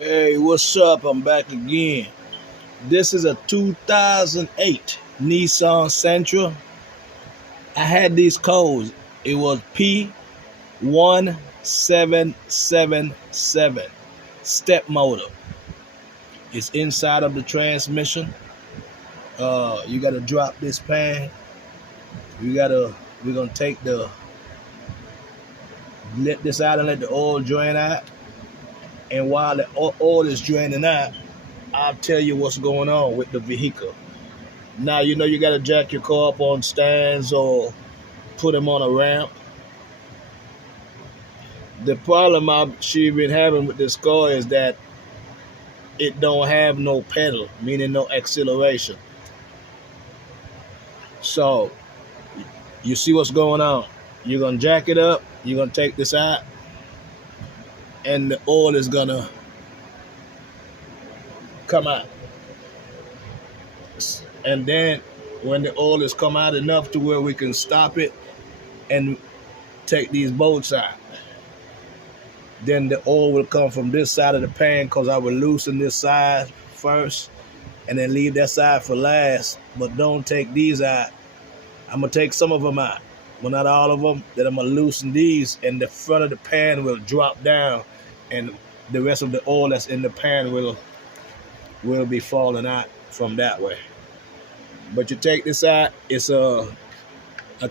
Hey, what's up? I'm back again. This is a 2008 Nissan Sentra. I had these codes. It was P1777 step motor. It's inside of the transmission. You gotta drop this pan. We're gonna let this out and let the oil drain out. And while the oil is draining out, I'll tell you what's going on with the vehicle. Now, you got to jack your car up on stands or put them on a ramp. The problem she been having with this car is that it don't have no pedal, meaning no acceleration. So, you see what's going on. You're going to jack it up. You're going to take this out. And the oil is going to come out. And then when the oil has come out enough to where we can stop it and take these bolts out, then the oil will come from this side of the pan, because I will loosen this side first and then leave that side for last. But don't take these out. I'm going to take some of them out, but not all of them. Then I'm going to loosen these, and the front of the pan will drop down, and the rest of the oil that's in the pan will be falling out from that way. But you take this out, it's I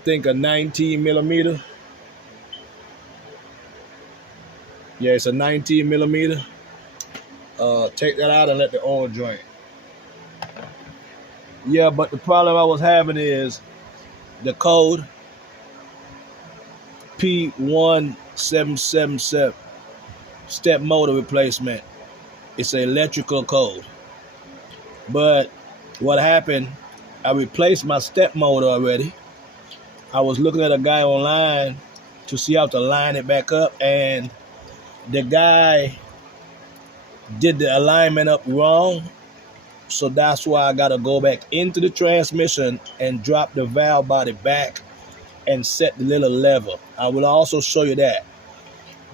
think a 19 millimeter. Yeah, it's a 19 millimeter. Take that out and let the oil drain. Yeah, but the problem I was having is the code P1777 step motor replacement. It's an electrical code. But what happened, I replaced my step motor already. I was looking at a guy online to see how to line it back up, and the guy did the alignment up wrong. So that's why I got to go back into the transmission and drop the valve body back and set the little lever. I will also show you that,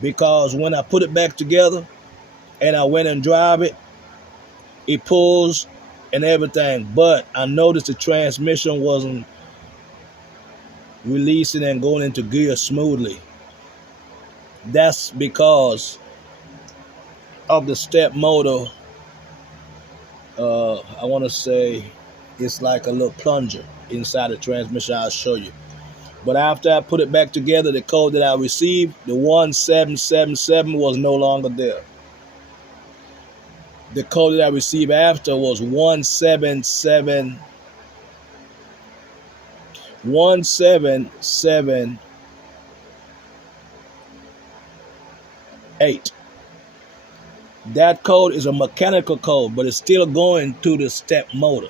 because when I put it back together and I went and drive it, it pulls and everything, but I noticed the transmission wasn't releasing and going into gear smoothly. That's because of the step motor. I want to say it's like a little plunger inside the transmission. I'll show you. But after I put it back together, the code that I received, the 1777, was no longer there. The code that I received after was 1778. That code is a mechanical code, but it's still going to the step motor.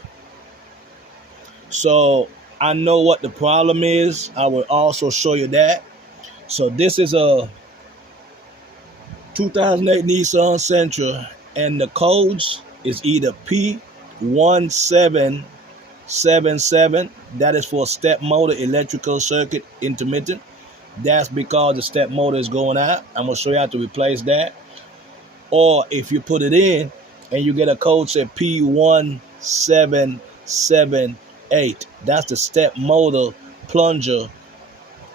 So I know what the problem is. I will also show you that. So this is a 2008 Nissan Sentra, and the codes is either P1777, that is for step motor electrical circuit intermittent. That's because the step motor is going out. I'm going to show you how to replace that. Or if you put it in and you get a code say P1778, that's the step motor plunger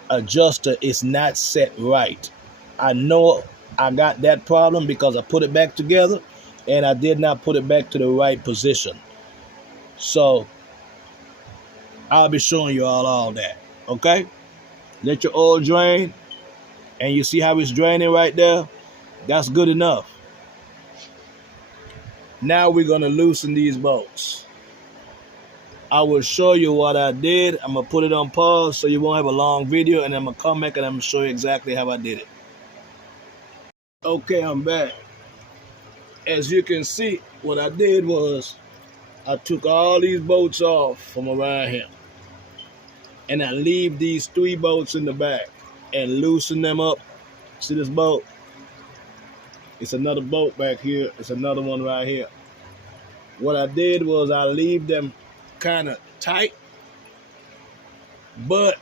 adjuster is not set right. I know I got that problem because I put it back together and I did not put it back to the right position. So I'll be showing you all that. Okay? Let your oil drain, and you see how it's draining right there? That's good enough. Now we're going to loosen these bolts. I will show you what I did. I'm going to put it on pause so you won't have a long video, and I'm going to come back and I'm going to show you exactly how I did it. Okay, I'm back. As you can see, what I did was I took all these bolts off from around here, and I leave these 3 bolts in the back and loosen them up. See this bolt? It's another bolt back here. It's another one right here. What I did was I leave them kind of tight, but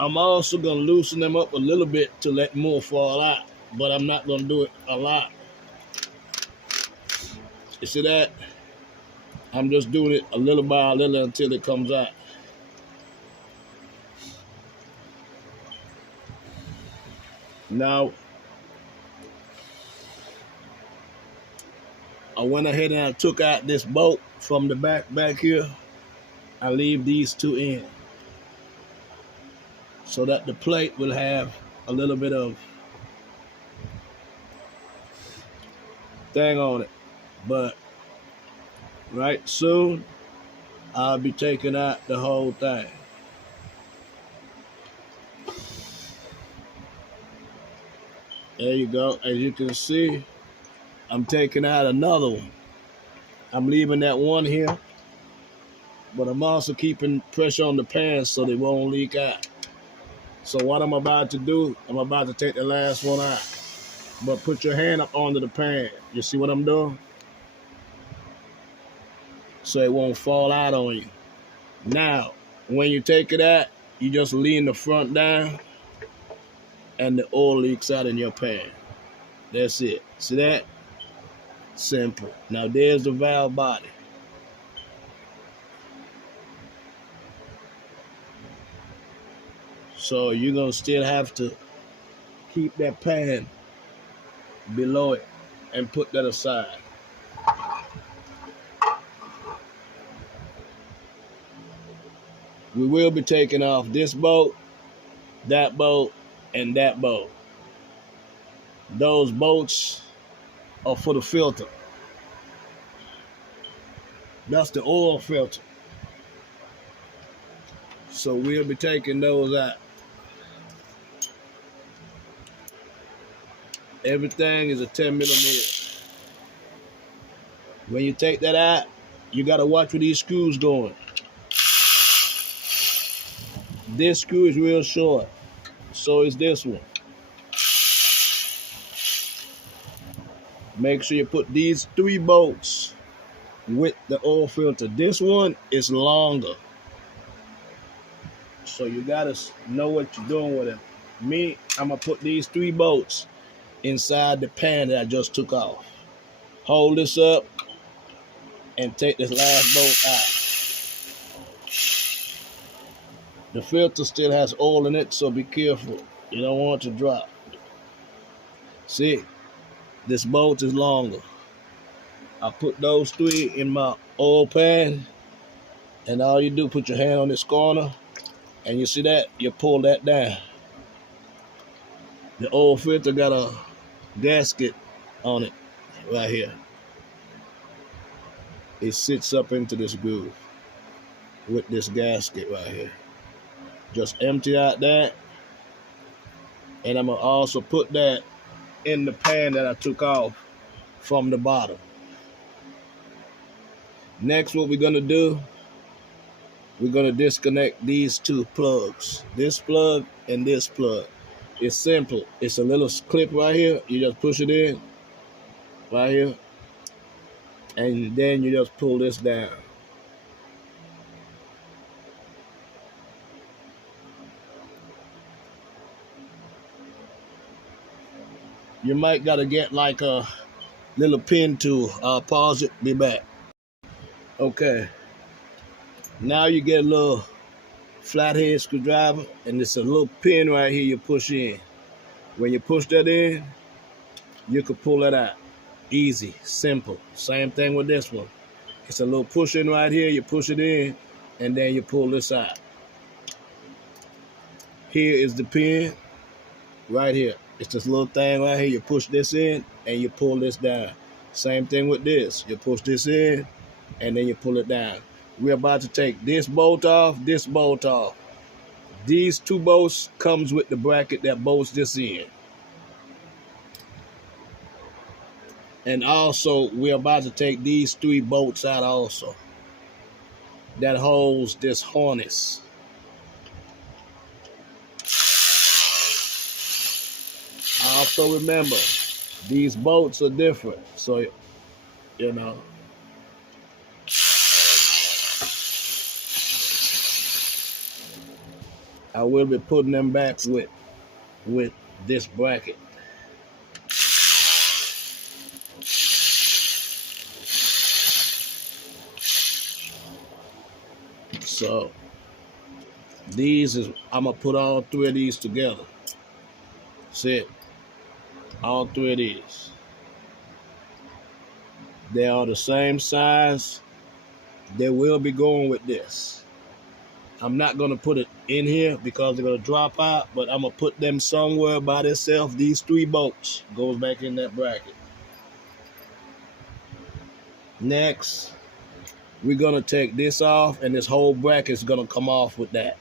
I'm also going to loosen them up a little bit to let more fall out, but I'm not going to do it a lot. You see that? I'm just doing it a little by a little until it comes out. Now, I went ahead and I took out this bolt from the back here. I leave these two in so that the plate will have a little bit of thing on it. But right soon, I'll be taking out the whole thing. There you go. As you can see, I'm taking out another one. I'm leaving that one here, but I'm also keeping pressure on the pan so they won't leak out. So what I'm about to do, I'm about to take the last one out. But put your hand up onto the pan. You see what I'm doing? So it won't fall out on you. Now, when you take it out, you just lean the front down and the oil leaks out in your pan. That's it. See that? Simple. Now there's the valve body. So you're gonna still have to keep that pan below it and put that aside. We will be taking off this bolt, that bolt, and that bolt. Those bolts are for the filter. That's the oil filter. So we'll be taking those out. Everything is a 10 millimeter. When you take that out, you gotta watch where these screws going. This screw is real short. So is this one. Make sure you put these 3 bolts with the oil filter. This one is longer. So you gotta know what you're doing with it. Me, I'm gonna put these 3 bolts inside the pan that I just took off. Hold this up and take this last bolt out. The filter still has oil in it, so be careful. You don't want it to drop. See, this bolt is longer. I put those 3 in my oil pan, and all you do, put your hand on this corner, and you see that? You pull that down. The oil filter got a gasket on it right here. It sits up into this groove with this gasket right here. Just empty out that, and I'm gonna also put that in the pan that I took off from the bottom. Next, what we're gonna do, we're gonna disconnect these 2 plugs. This plug and this plug. It's simple. It's a little clip right here. You just push it in right here, and then you just pull this down. You might gotta get like a little pin tool. I'll pause it, be back. Okay. Now you get a little flathead screwdriver, and it's a little pin right here you push in. When you push that in, you can pull it out. Easy, simple. Same thing with this one. It's a little push in right here, you push it in, and then you pull this out. Here is the pin, right here. It's this little thing right here, you push this in, and you pull this down. Same thing with this. You push this in, and then you pull it down. We're about to take this bolt off, this bolt off. These 2 bolts comes with the bracket that bolts this in. And also, we're about to take these 3 bolts out also. That holds this harness. Also remember, these bolts are different. So, you know. I will be putting them back with this bracket. So these is, I'm gonna put all three of these together. See it? All three of these. They are the same size. They will be going with this. I'm not gonna put it in here because they're gonna drop out, but I'm gonna put them somewhere by themselves. These three bolts goes back in that bracket. Next, we're gonna take this off, and this whole bracket is gonna come off with that.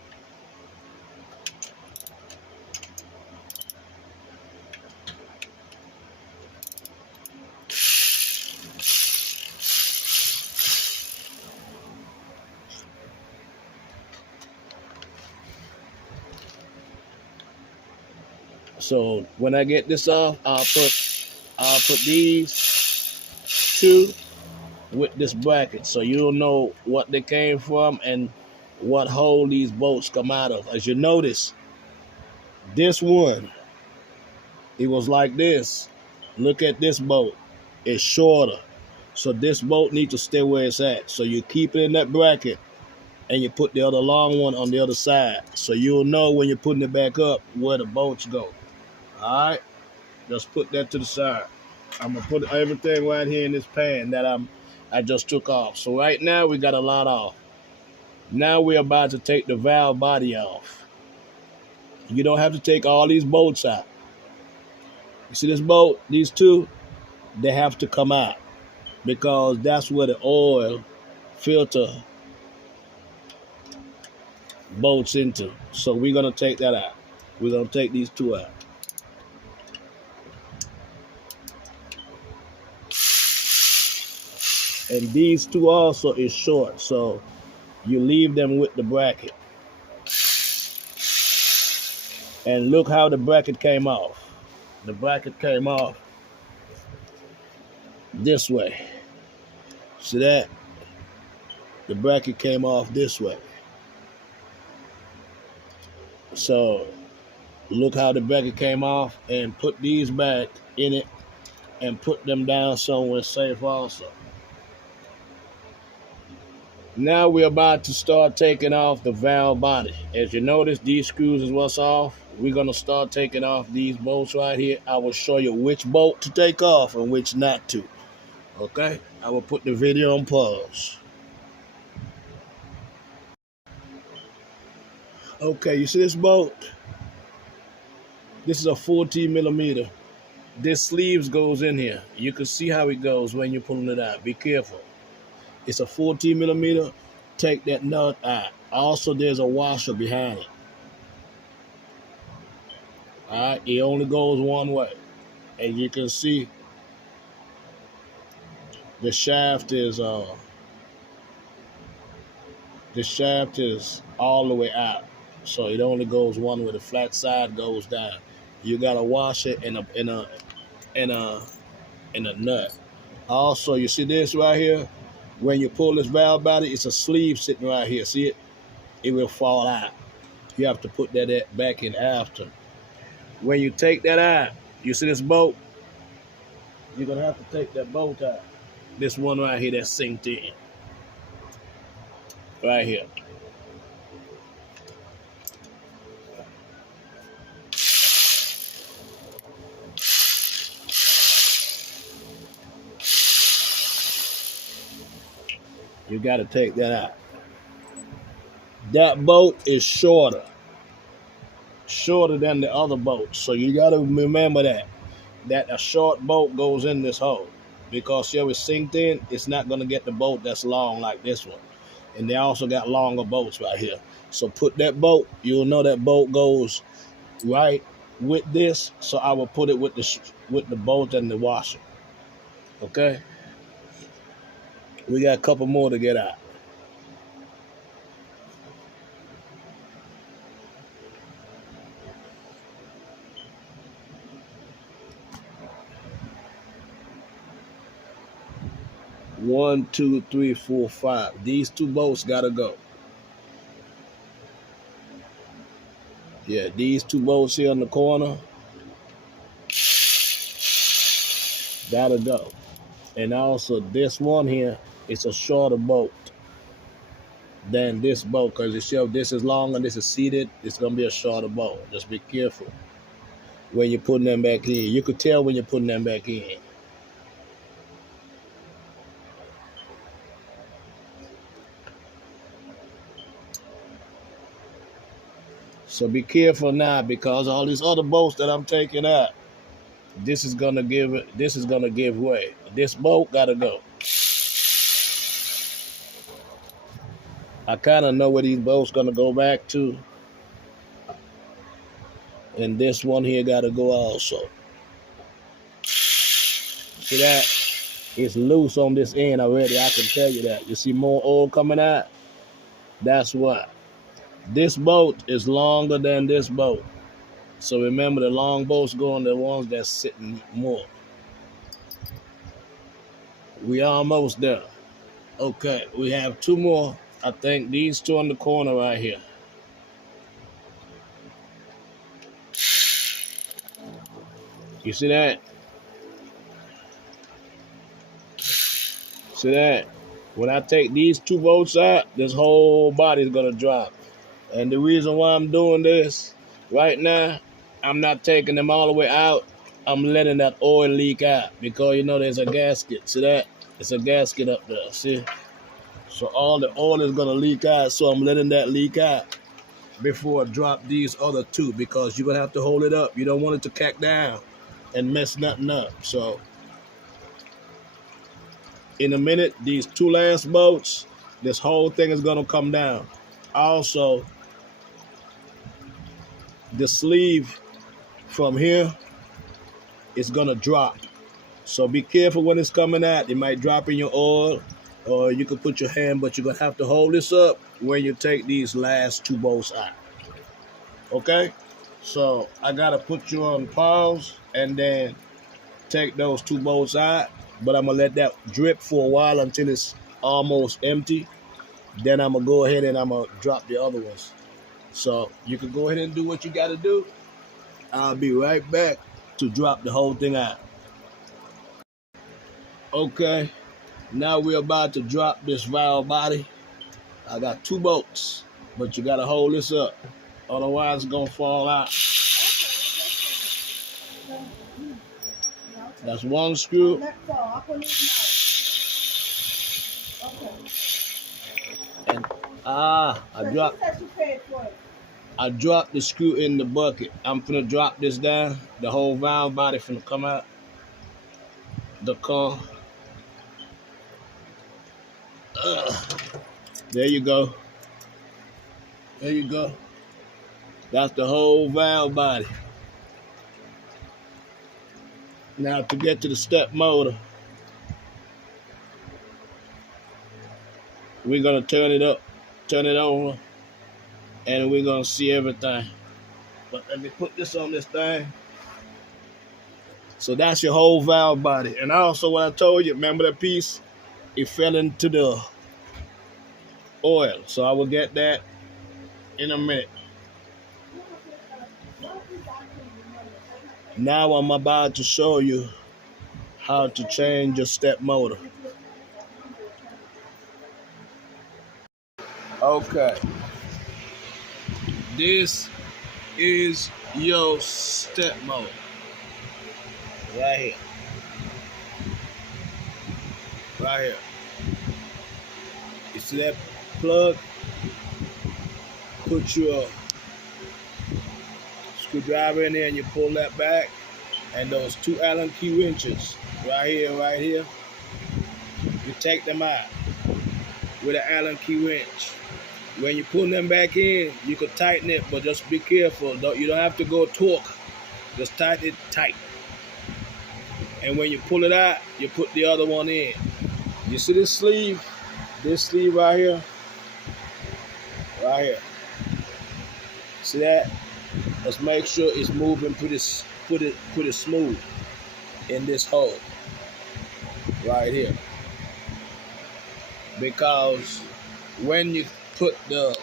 So when I get this off, I'll put these two with this bracket, so you'll know what they came from and what hole these bolts come out of. As you notice, this one, it was like this. Look at this bolt. It's shorter. So this bolt needs to stay where it's at. So you keep it in that bracket and you put the other long one on the other side. So you'll know when you're putting it back up where the bolts go. All right, just put that to the side. I'm gonna put everything right here in this pan that I just took off. So right now we got a lot off. Now we're about to take the valve body off. You don't have to take all these bolts out. You see this bolt, these two, they have to come out because that's where the oil filter bolts into. So we're gonna take that out. We're gonna take these two out. And these two also is short, so you leave them with the bracket. And look how the bracket came off. The bracket came off this way. See that? The bracket came off this way. So look how the bracket came off, and put these back in it and put them down somewhere safe also. Now we're about to start taking off the valve body. As you notice, these screws is what's off. We're gonna start taking off these bolts right here. I will show you which bolt to take off and which not to. Okay? I will put the video on pause. Okay, you see this bolt? This is a 14 millimeter. This sleeves goes in here. You can see how it goes when you're pulling it out. Be careful. It's a 14 millimeter. Take that nut out. Also, there's a washer behind it. All right, it only goes one way. And you can see the shaft is all the way out. So it only goes one way. The flat side goes down. You gotta wash it in a nut. Also, you see this right here? When you pull this valve body, it's a sleeve sitting right here. See it? It will fall out. You have to put that back in after. When you take that out, you see this bolt? You're gonna have to take that bolt out. This one right here that's synced in. Right here. You got to take that out. That bolt is shorter than the other bolts. So you got to remember that a short bolt goes in this hole, because here it's synced in. It's not going to get the bolt that's long like this one. And they also got longer bolts right here. So put that bolt, you'll know that bolt goes right with this. So I will put it with the bolt and the washer. Okay? We got a couple more to get out. One, two, three, four, five. These two bolts gotta go. Yeah, these two bolts here on the corner gotta go. And also this one here, it's a shorter bolt. than this bolt, because you see if this is long and this is seated, it's gonna be a shorter bolt. Just be careful when you're putting them back in. You could tell when you're putting them back in. So be careful now, because all these other bolts that I'm taking out, this is gonna give way. This bolt gotta go. I kind of know where these bolts gonna go back to, and this one here gotta go also. See that? It's loose on this end already. I can tell you that. You see more oil coming out? That's why. This bolt is longer than this bolt. So remember, the long bolts go on the ones that's sitting more. We almost there. Okay, we have two more. I think these two on the corner right here. You see that? See that? When I take these two bolts out, this whole body is gonna drop. And the reason why I'm doing this right now, I'm not taking them all the way out. I'm letting that oil leak out, because you know there's a gasket. See that? It's a gasket up there. See? So all the oil is gonna leak out. So I'm letting that leak out before I drop these other two, because you're gonna have to hold it up. You don't want it to cack down and mess nothing up. So in a minute, these two last bolts, this whole thing is gonna come down. Also, the sleeve from here is gonna drop. So be careful when it's coming out. It might drop in your oil, or you can put your hand, but you're gonna have to hold this up when you take these last two bolts out. Okay? So I gotta put you on pause and then take those two bolts out, but I'm gonna let that drip for a while until it's almost empty. Then I'm gonna go ahead and I'm gonna drop the other ones. So you can go ahead and do what you gotta do. I'll be right back to drop the whole thing out. Okay, now we're about to drop this valve body. I got two bolts, but you gotta hold this up, otherwise it's gonna fall out. That's one screw. And I dropped the screw in the bucket. I'm gonna drop this down. The whole valve body finna come out the car. There you go. There you go. That's the whole valve body. Now to get to the step motor, we're gonna turn it up, turn it over, and we're gonna see everything. But let me put this on this thing. So that's your whole valve body. And also what I told you, remember that piece? It fell into the oil. So I will get that in a minute. Now I'm about to show you how to change your step motor. Okay. This is your step motor. Right here. Right here. You see that plug? Put your screwdriver in there and you pull that back. And those two Allen key wrenches, right here, you take them out with an Allen key wrench. When you put them back in, you can tighten it, but just be careful. You don't have to go torque. Just tighten it tight. And when you pull it out, you put the other one in. You see this sleeve? This sleeve right here? Right here. See that? Let's make sure it's moving pretty smooth in this hole. Right here. Because when you put the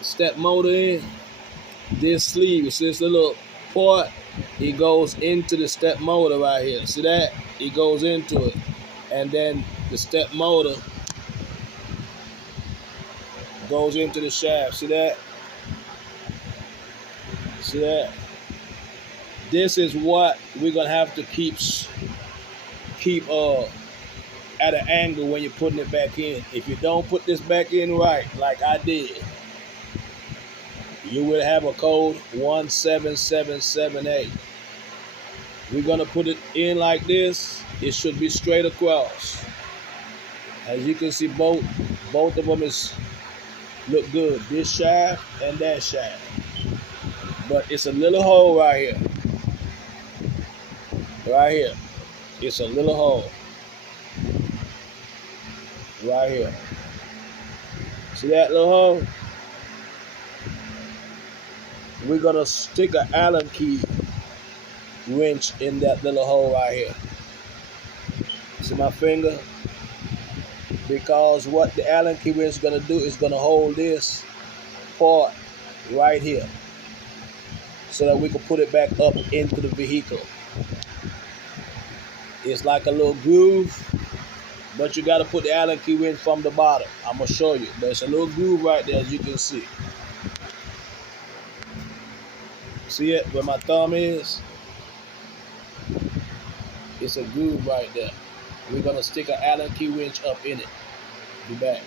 step motor in, this sleeve, you see this little port, it goes into the step motor right here. See that? It goes into it. And then the step motor Goes into the shaft. See that? See that? This is what we're gonna have to keep at an angle when you're putting it back in. If you don't put this back in right, like I did, you will have a code 17778. We're gonna put it in like this. It should be straight across. As you can see, both of them look good. This shaft and that shaft. But it's a little hole right here. Right here. It's a little hole. Right here. See that little hole? We're gonna stick an Allen key wrench in that little hole right here. See my finger? Because what the Allen key wrench is gonna do is gonna hold this part right here so that we can put it back up into the vehicle. It's like a little groove, but you gotta put the Allen key wrench from the bottom. I'm gonna show you, but it's a little groove right there, as you can see. See it where my thumb is? It's a groove right there. We're gonna stick an Allen key wrench up in it. Be back.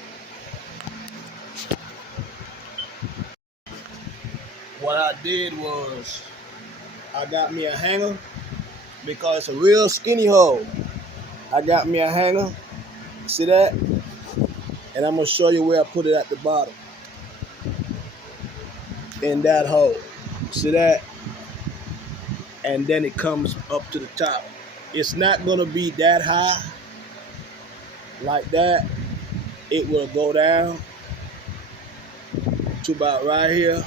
What I did was I got me a hanger because it's a real skinny hole. I got me a hanger. See that? And I'm gonna show you where I put it at the bottom. In that hole. See that? And then it comes up to the top. It's not gonna be that high like that. It will go down to about right here.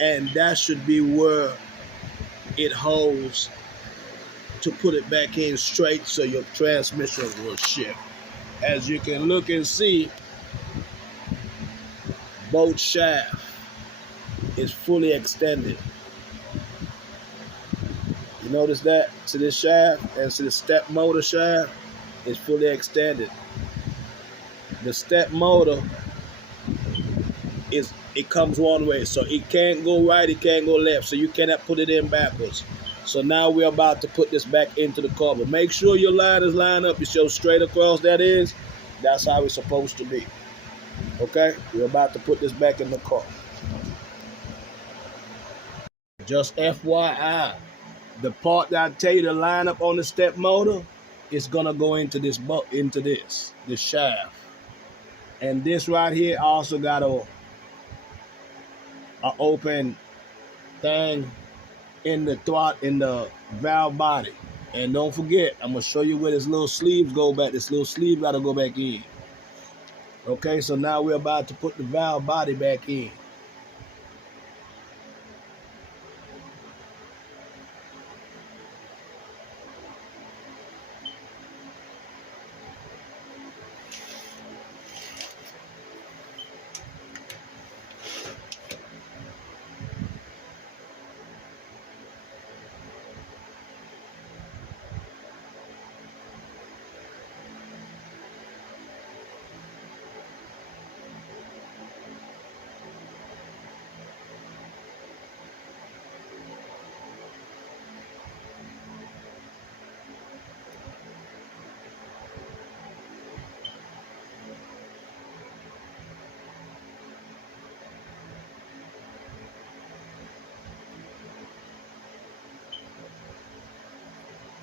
And that should be where it holds to put it back in straight so your transmission will shift. As you can look and see, both shaft is fully extended. You notice that? To this shaft and to the step motor shaft is fully extended. The step motor it comes one way, so it can't go right, it can't go left, so you cannot put it in backwards. So now we're about to put this back into the car. But make sure your line is lined up. You show straight across, that's how it's supposed to be. Okay? We're about to put this back in the car. Just FYI, the part that I tell you to line up on the step motor is gonna go into this shaft. And this right here also got a open thing in the valve body. And don't forget, I'm gonna show you where this little sleeves go back. This little sleeve gotta go back in. Okay, so now we're about to put the valve body back in.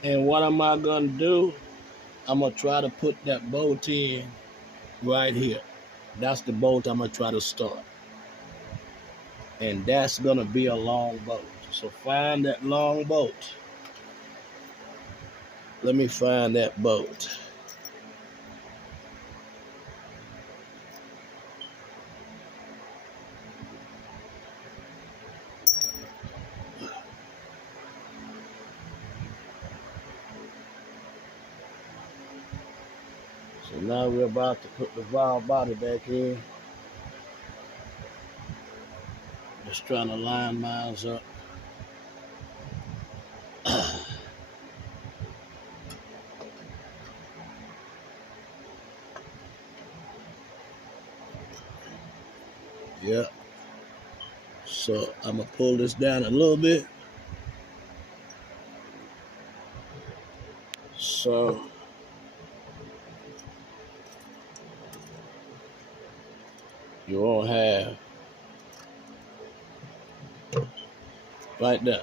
And what am I gonna do? I'm gonna try to put that bolt in right here. That's the bolt I'm gonna try to start. And that's gonna be a long bolt. So find that long bolt. Let me find that bolt. So now we're about to put the valve body back in. Just trying to line mine up. Yeah. So I'm gonna pull this down a little bit. So you won't have right there.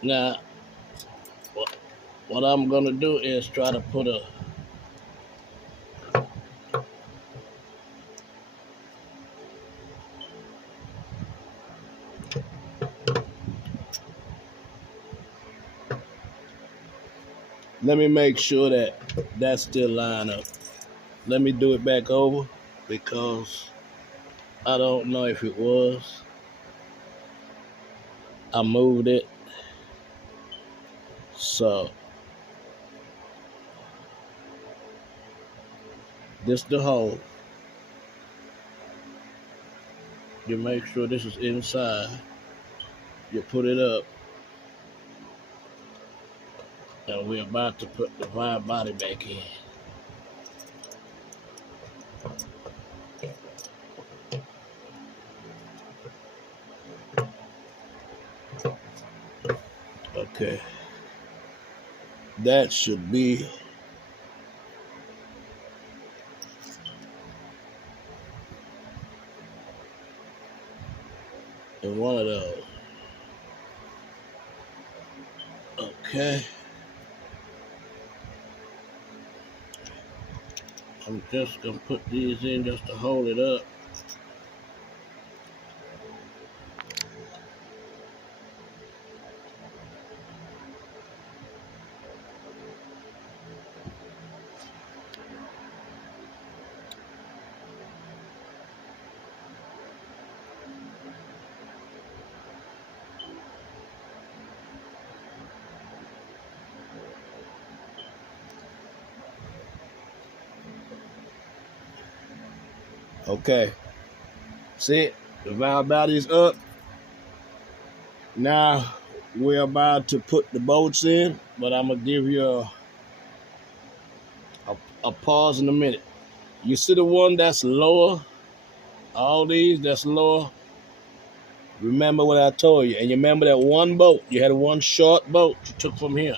Now, what I'm gonna do is try to put a let me make sure that that's still line up. Let me do it back over because I don't know if it was. I moved it. So this the hole. You make sure this is inside. You put it up. And we're about to put the wide body back in. Okay. That should be in one of those. Okay. I'm just gonna put these in just to hold it up. Okay. See, the valve body is up. Now we're about to put the bolts in, but I'm gonna give you a pause in a minute. You see the one that's lower? All these that's lower. Remember what I told you, and you remember that one bolt. You had one short bolt you took from here.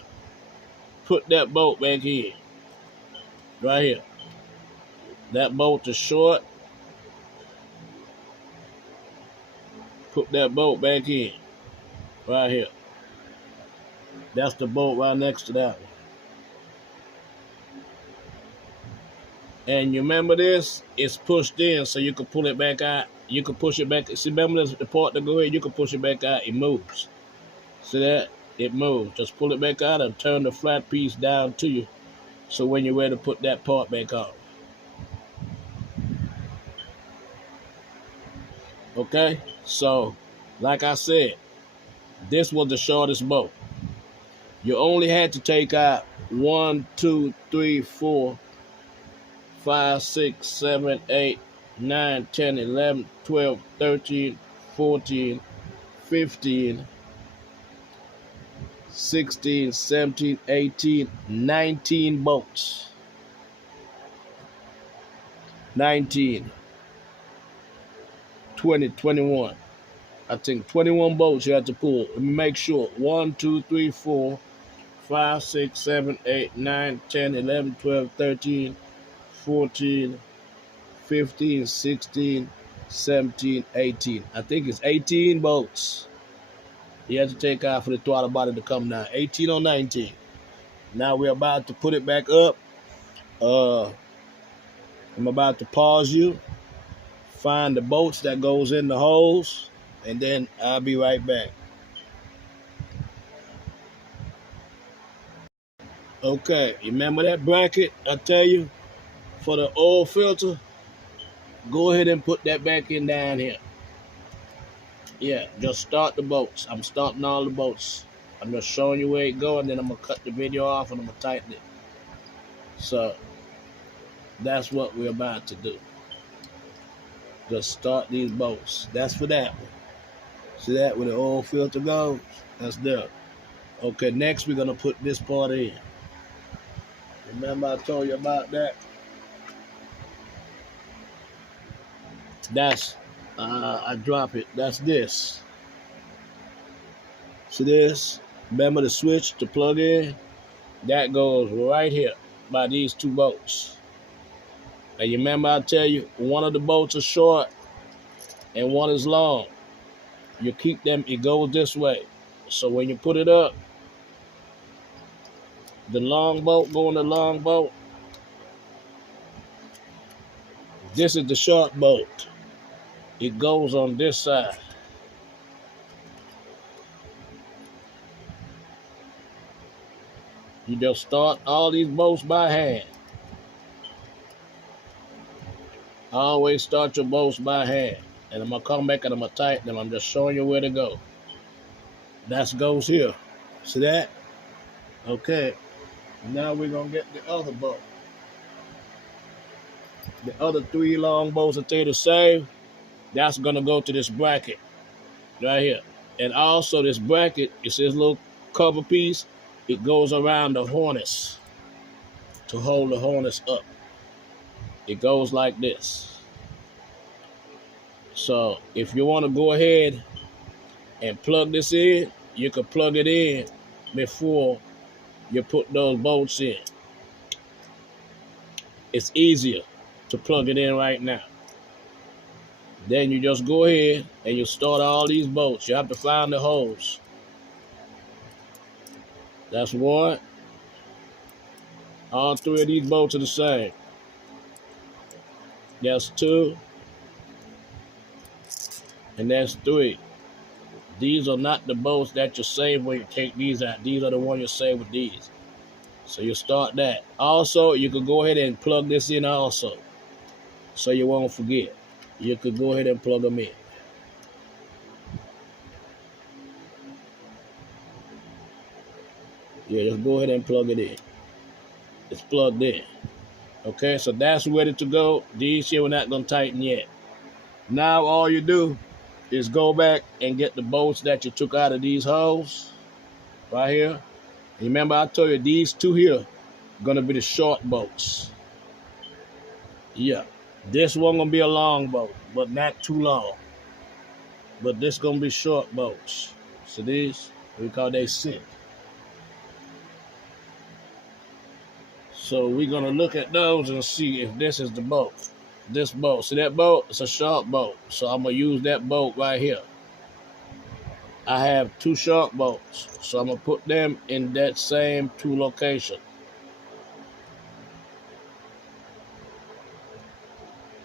Put that bolt back here, right here. That bolt is short. Put that bolt back in, right here. That's the bolt right next to that one. And you remember this? It's pushed in, so you can pull it back out. You can push it back. See, remember this, the part that go here? You can push it back out. It moves. See that? It moves. Just pull it back out and turn the flat piece down to you. So when you're ready to put that part back on. Okay? So, like I said, this was the shortest bolt. You only had to take out 1, 2, 3, 4, 5, 6, 7, 8, 9, 10, 11, 12, 13, 14, 15, 16, 17, 18, 19 bolts. 19, 20, 21. I think 21 bolts you have to pull. Let me make sure. 1, 2, 3, 4, 5, 6, 7, 8, 9, 10, 11, 12, 13, 14, 15, 16, 17, 18. I think it's 18 bolts you have to take out for the throttle body to come down. 18 or 19. Now we're about to put it back up. I'm about to pause you, find the bolts that goes in the holes, and then I'll be right back. Okay, remember that bracket I tell you for the oil filter? Go ahead and put that back in down here. Yeah, just start the bolts. I'm starting all the bolts. I'm just showing you where it goes, and then I'm going to cut the video off and I'm going to tighten it. So, that's what we're about to do. Just start these bolts. That's for that one. See that where the oil filter goes? That's there. Okay, next we're going to put this part in. Remember I told you about that? That's, I drop it. That's this. See this? Remember the switch to plug in? That goes right here by these two bolts. And you remember I tell you, one of the bolts is short and one is long. You keep them, it goes this way. So when you put it up, the long bolt going the long bolt. This is the short bolt. It goes on this side. You just start all these bolts by hand. Always start your bolts by hand. And I'm going to come back and I'm going to tighten them. I'm just showing you where to go. That goes here. See that? Okay. Now we're going to get the other bolt. The other three long bolts that stay the same, that's going to go to this bracket right here. And also this bracket, it's this little cover piece. It goes around the harness to hold the harness up. It goes like this. So if you want to go ahead and plug this in, you can plug it in before you put those bolts in. It's easier to plug it in right now. Then you just go ahead and you start all these bolts. You have to find the holes. That's one. All three of these bolts are the same. That's two. And that's three. These are not the bolts that you save when you take these out. These are the ones you save with these. So you start that. Also, you could go ahead and plug this in also, so you won't forget. You could go ahead and plug them in. Yeah, just go ahead and plug it in. It's plugged in. Okay, so that's ready to go. These here we're not going to tighten yet. Now all you do is go back and get the bolts that you took out of these holes right here. Remember I told you these two here going to be the short bolts. Yeah, this one going to be a long bolt, but not too long. But this going to be short bolts. So these, we call they sit. So we're going to look at those and see if this is the bolt. This bolt. See that bolt? It's a sharp bolt. So I'm going to use that bolt right here. I have two sharp bolts. So I'm going to put them in that same two locations.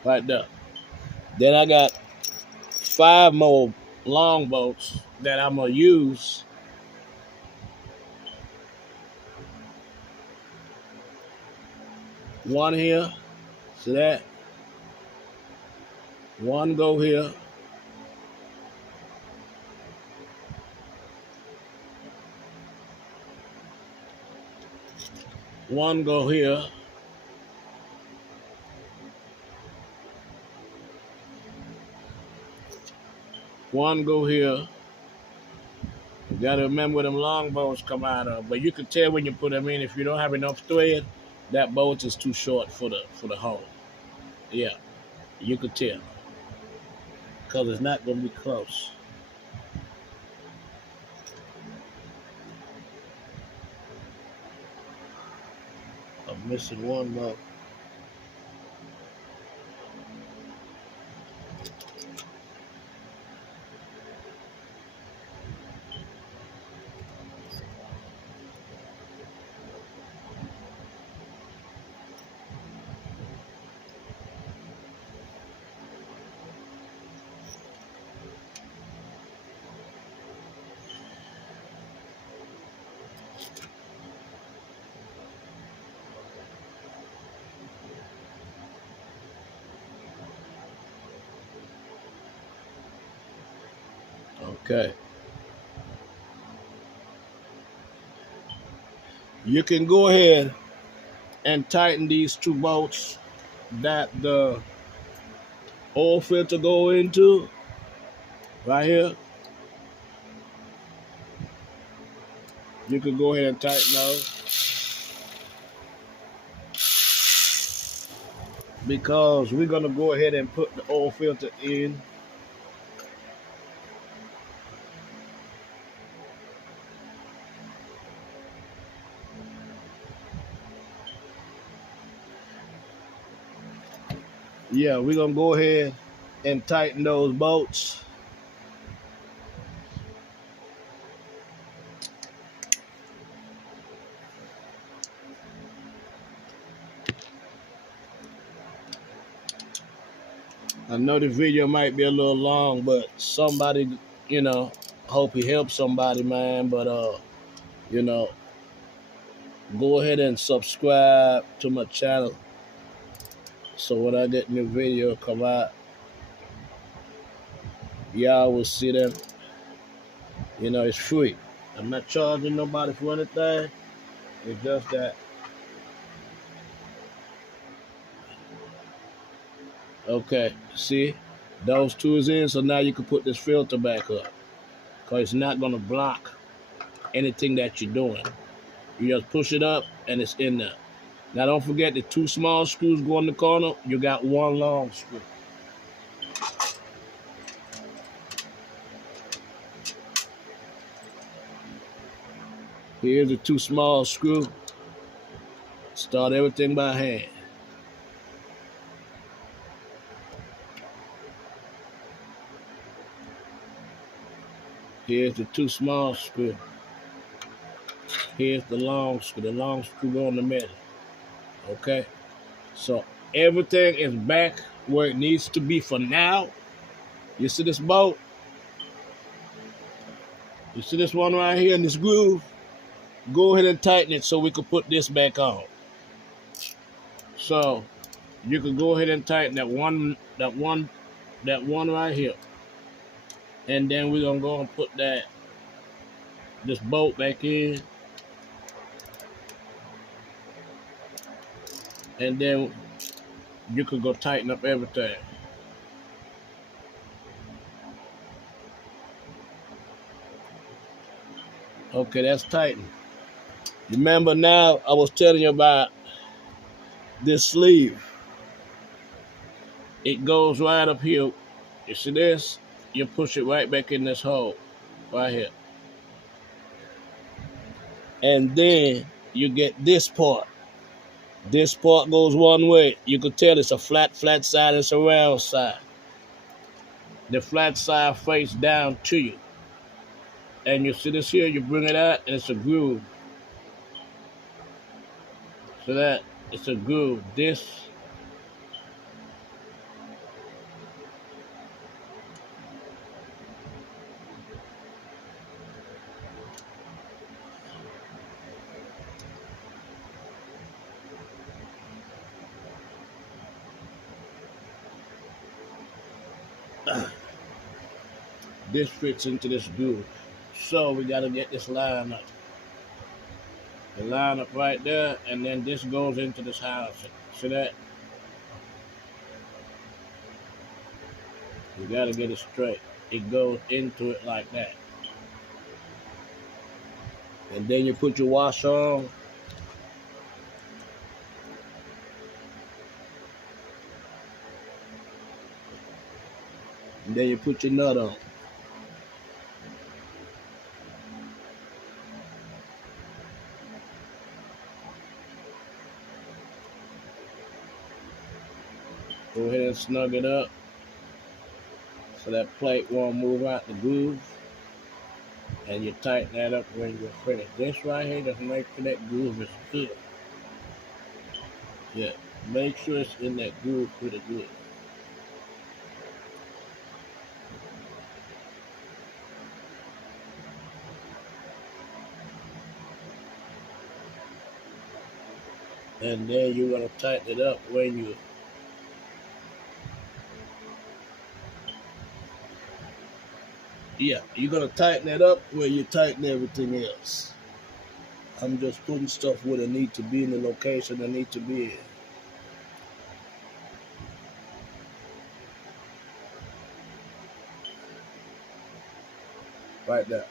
Right there. Then I got 5 more long bolts that I'm going to use. One here. See that? One go here. One go here. One go here. You gotta remember where them long bolts come out of. But you can tell when you put them in, if you don't have enough thread, that bolt is too short for the hole. Yeah, you could tell. Because it's not gonna be close. I'm missing one bolt. Okay. You can go ahead and tighten these two bolts that the oil filter go into right here. You can go ahead and tighten those. because we're gonna go ahead and put the oil filter in. Yeah, we're gonna go ahead and tighten those bolts. I know the video might be a little long, but somebody, you know, hope he helps somebody, man. But you know, go ahead and subscribe to my channel, so when I get new video come out, y'all will see them. You know, it's free. I'm not charging nobody for anything. It's just that. Okay, see, those two is in, so now you can put this filter back up, because it's not gonna block anything that you're doing. You just push it up and it's in there. Now don't forget the two small screws go in the corner. You got one long screw. Here's the two small screw. Start everything by hand. Here's the two small screw. Here's the long screw. The long screw go in the middle. Okay? So everything is back where it needs to be for now. You see this bolt? You see this one right here in this groove? Go ahead and tighten it so we can put this back on. So you can go ahead and tighten that one right here. And then we're gonna go and put this bolt back in. And then you could go tighten up everything. Okay, that's tightened. Remember now, I was telling you about this sleeve. It goes right up here. You see this? You push it right back in this hole, right here. And then you get this part. This part goes one way. You could tell it's a flat side, it's a round side. The flat side face down to you. And you see this here, you bring it out, and it's a groove. So that it's a groove. This fits into this groove. So we gotta get this line up. The line up right there, and then this goes into this housing. See that? You gotta get it straight. It goes into it like that. And then you put your washer on. And then you put your nut on. Go ahead and snug it up so that plate won't move out the groove. And you tighten that up when you're finished. This right here, just make sure that groove is good. Yeah, make sure it's in that groove pretty good. And then you're gonna tighten it up when you you're gonna tighten it up where you tighten everything else. I'm just putting stuff where it need to be in the location it need to be in. Right there.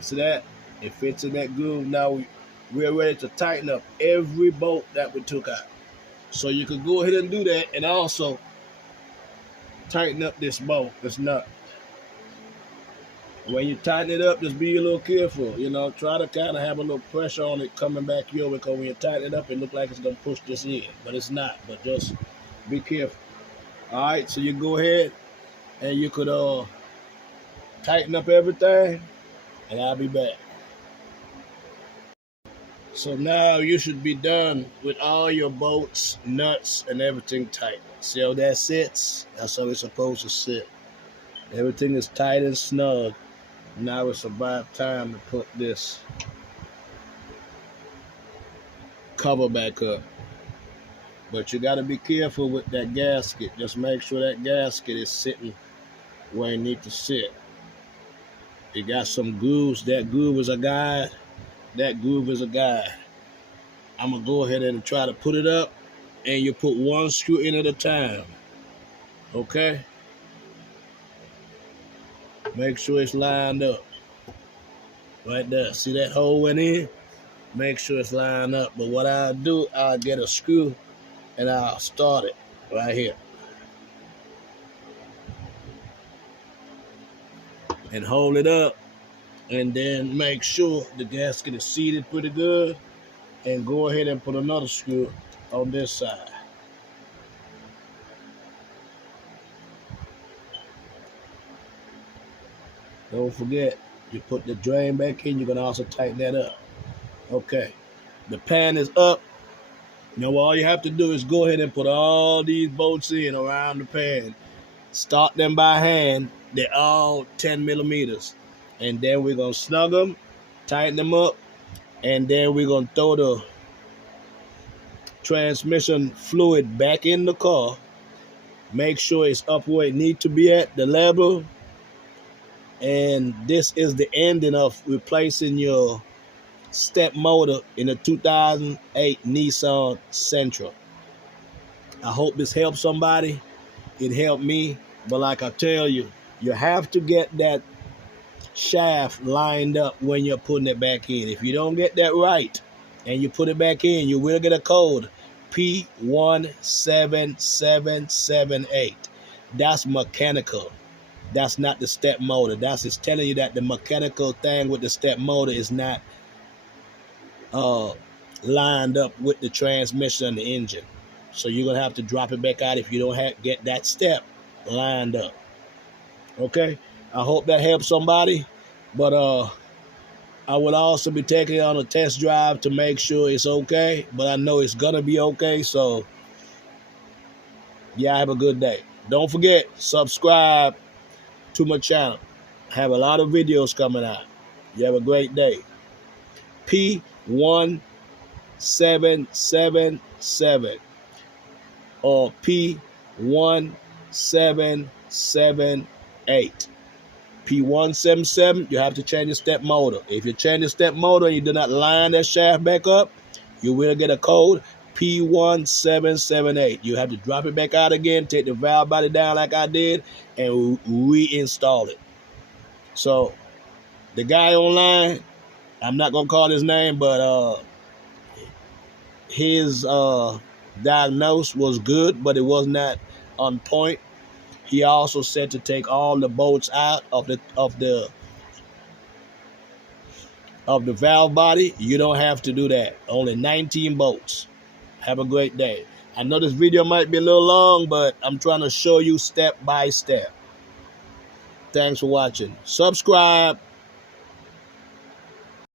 See that? It fits in that groove. Now we're ready to tighten up every bolt that we took out. So you could go ahead and do that, and also tighten up this bolt, this nut. When you tighten it up, just be a little careful. Try to kind of have a little pressure on it coming back your way, because when you tighten it up, it looks like it's going to push this in. But it's not. But just be careful. All right, so you go ahead and you could tighten up everything, and I'll be back. So now you should be done with all your bolts, nuts, and everything tight. See how that sits? That's how it's supposed to sit. Everything is tight and snug. Now it's about time to put this cover back up. But you got to be careful with that gasket. Just make sure that gasket is sitting where it needs to sit. You got some grooves. That groove is a guide. That groove is a guide. I'm going to go ahead and try to put it up, and you put one screw in at a time. Okay? Make sure it's lined up. Right there. See that hole went in? Make sure it's lined up. But what I'll do, I'll get a screw and I'll start it right here. And hold it up. And then make sure the gasket is seated pretty good. And go ahead and put another screw on this side. Don't forget, you put the drain back in, you're going to also tighten that up. Okay. The pan is up. All you have to do is go ahead and put all these bolts in around the pan. Start them by hand. They're all 10 millimeters. And then we're going to snug them, tighten them up, and then we're going to throw the transmission fluid back in the car. Make sure it's up where it needs to be at, the level. And this is the ending of replacing your step motor in a 2008 Nissan Sentra. I hope this helps somebody. It helped me. But like I tell you, you have to get that shaft lined up when you're putting it back in. If you don't get that right and you put it back in, you will get a code P177778. That's mechanical. That's not the step motor. That's just telling you that the mechanical thing with the step motor is not lined up with the transmission and the engine. So you're going to have to drop it back out if you don't get that step lined up. Okay? I hope that helps somebody. But I would also be taking it on a test drive to make sure it's okay. But I know it's going to be okay. So, yeah, have a good day. Don't forget, subscribe to my channel. I have a lot of videos coming out. You have a great day. P1777 or P1778. P177, you have to change the step motor. If you change the step motor and you do not line that shaft back up, you will get a code P1778. You have to drop it back out again, take the valve body down like I did, and reinstall it. So, the guy online, I'm not going to call his name, but his diagnosis was good, but it was not on point. He also said to take all the bolts out of the valve body. You don't have to do that. Only 19 bolts. Have a great day. I know this video might be a little long, but I'm trying to show you step by step. Thanks for watching. Subscribe.